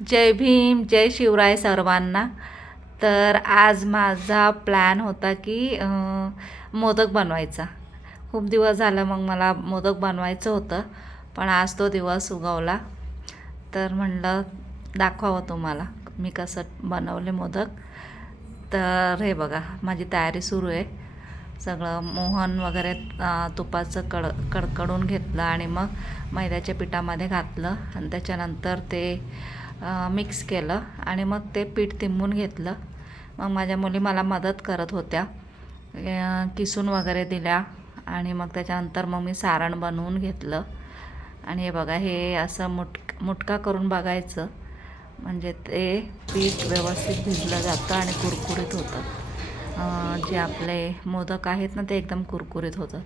जय भीम, जय शिवराय सर्वांना. तर आज माझा प्लॅन होता की मोदक बनवायचा. खूप दिवस झालं मग मला मोदक बनवायचं होतं, पण आज तो दिवस उगवला. तर म्हणलं दाखवावं तुम्हाला मी कसं बनवले मोदक. तर हे बघा, माझी तयारी सुरू आहे. सगळं मोहन वगैरे तुपाचं कडकडून घेतलं आणि मग मैद्याच्या पिठामध्ये घातलं आणि त्याच्यानंतर ते मिक्स केलं आणि मग ते पीठ तिंबून घेतलं. मग माझ्या मुली मला मदत करत होत्या, किसून वगैरे दिल्या आणि मग त्याच्यानंतर मग मी सारण बनवून घेतलं. आणि हे बघा, हे असं मुटका करून बघायचं, म्हणजे ते पीठ व्यवस्थित भिजलं जातं आणि कुरकुरीत होतं. जे आपले मोदक आहेत ना, ते एकदम कुरकुरीत होतात.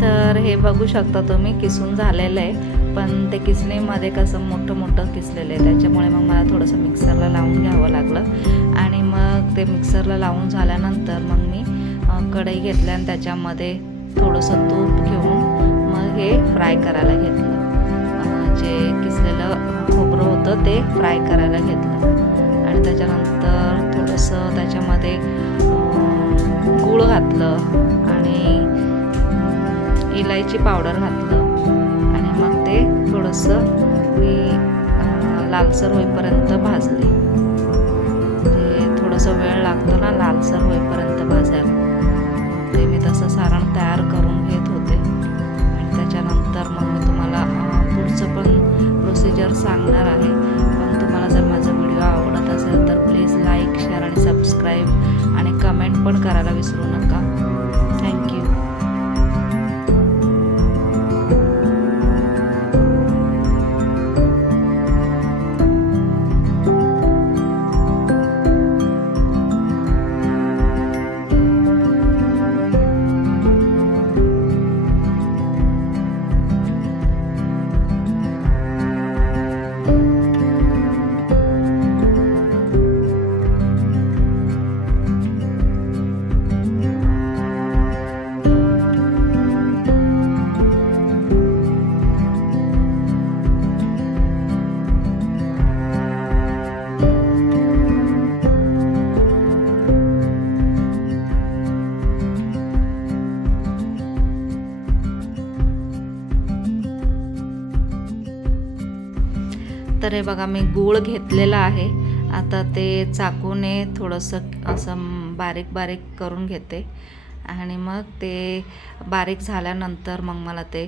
तर हे बघू शकता तुम्ही, किसून झालेलं आहे, पण ते किसणीमध्ये कसं मोठं मोठं किसलेलं आहे, त्याच्यामुळे मग मला थोडंसं मिक्सरला लावून घ्यावं लागलं. आणि मग ते मिक्सरला लावून झाल्यानंतर मग मी कढई घेतली आणि त्याच्यामध्ये थोडंसं तूप घेऊन मग हे फ्राय करायला घेतलं. जे किसलेलं खोबरं होतं ते फ्राय करायला घेतलं आणि त्याच्यानंतर थोडंसं त्याच्यामध्ये गूळ घातलं आणि इलायची पावडर घातलं आणि मग ते थोडंसं मी लालसर होईपर्यंत भाजले. म्हणजे थोडंसं वेळ लागतो ना लालसर होईपर्यंत भाजायला. ते मी तसं सारण तयार करून घेत होते आणि त्याच्यानंतर मग मी तुम्हाला पुढचं पण प्रोसिजर सांगणार आहे. पण तुम्हाला जर माझा व्हिडिओ आवडत असेल तर प्लीज लाईक, शेअर आणि सबस्क्राईब आणि कमेंट पण करायला विसरू नका. थँक्यू. तर हे बघा, मी गूळ घेतलेला आहे. आता ते चाकूने थोडंसं असं बारीक बारीक करून घेते आणि मग ते बारीक झाल्यानंतर मग मला ते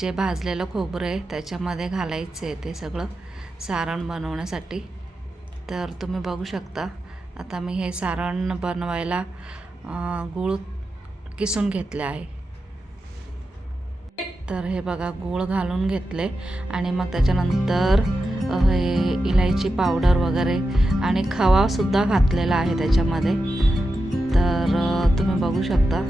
जे भाजलेलं खोबरं आहे त्याच्यामध्ये घालायचं आहे, ते सगळं सारण बनवण्यासाठी. तर तुम्ही बघू शकता, आता मी हे सारण बनवायला गूळ किसून घेतले आहे. तर हे बघा, गूळ घालून घेतले आणि मग त्याच्यानंतर हे इलायची पावडर वगैरे आणि खवासुद्धा घातलेला आहे त्याच्यामध्ये. तर तुम्ही बघू शकता.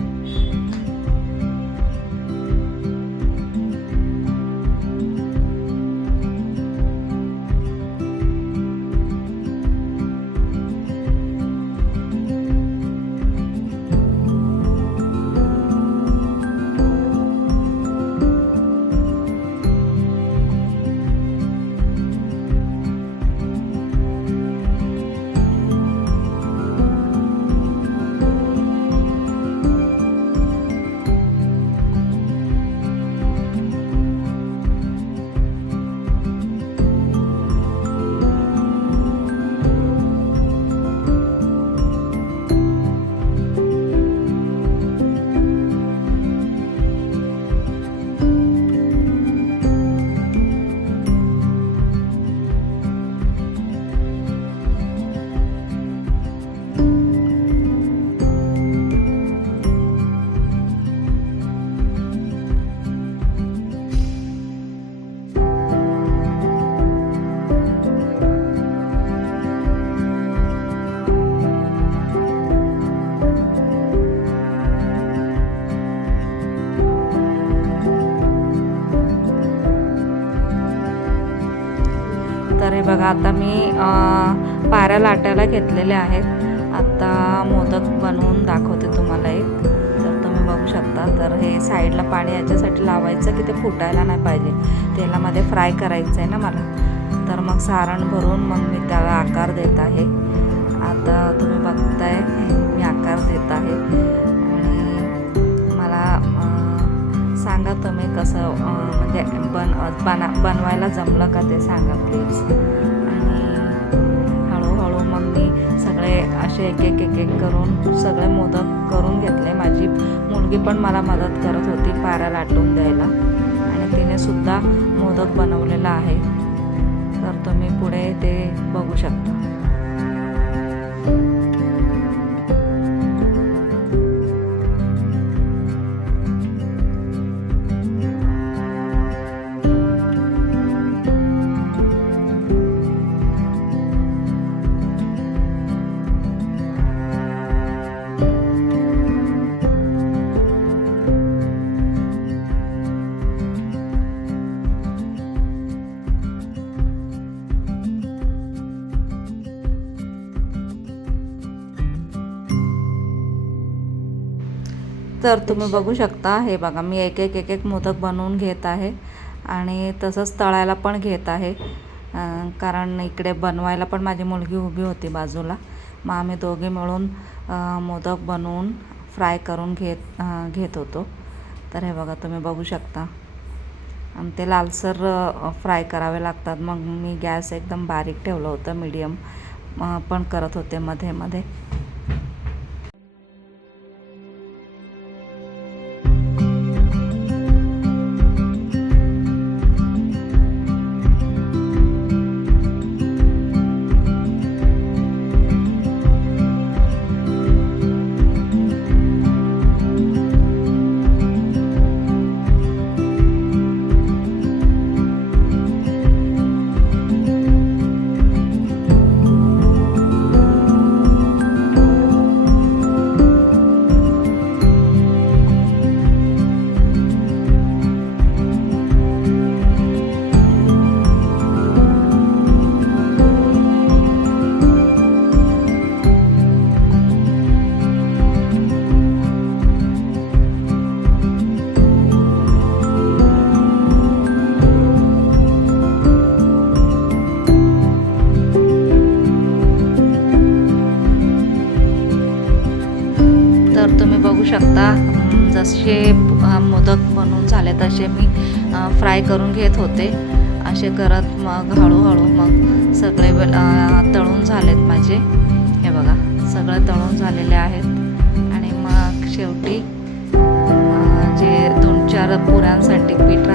बघा आता मी पाऱ्या लाटायला घेतलेल्या आहेत. आता मोदक बनवून दाखवते तुम्हाला एक. तर तुम्ही बघू शकता. तर हे साईडला पाणी याच्यासाठी लावायचं की ते फुटायला नाही पाहिजे, तेलामध्ये फ्राय करायचं आहे ना मला. तर मग सारण भरून मग मी त्याला आकार देत आहे. आता तुम्ही बघताय मी आकार देत आहे. आणि मला सांगा तुम्ही कसं म्हणजे बनवायला जमलं का ते सांगा प्लीज. आणि हळूहळू मग मी सगळे असे एक एक करून सगळे मोदक करून घेतले. माझी मुलगी पण मला मदत करत होती पाऱ्या लाटून द्यायला आणि तिने सुद्धा मोदक बनवलेला आहे. तर तुम्ही पुढे ते बघू शकता. तर तुम्ही बघू शकता. हे बघा मी एक एक मोदक बनवून घेत आहे आणि तसंच तळायला पण घेत आहे. कारण इकडे बनवायला पण माझी मुलगी उभी होती बाजूला. मग आम्ही दोघे मिळून मोदक बनवून फ्राय करून घेत होतो. तर हे बघा तुम्ही बघू शकता. आणि ते लालसर फ्राय करावे लागतात. मग मी गॅस एकदम बारीक ठेवलं होतं, मीडियम पण करत होते मध्ये मध्ये. तर तुम्ही बघू शकता जसे मोदक बनवून झाले तसे मी फ्राय करून घेत होते. असे करत मग हळूहळू मग सगळे तळून झालेत माझे. हे बघा सगळं तळून झालेले आहेत. आणि मग शेवटी जे 2-4 पुऱ्यांसाठी पीठ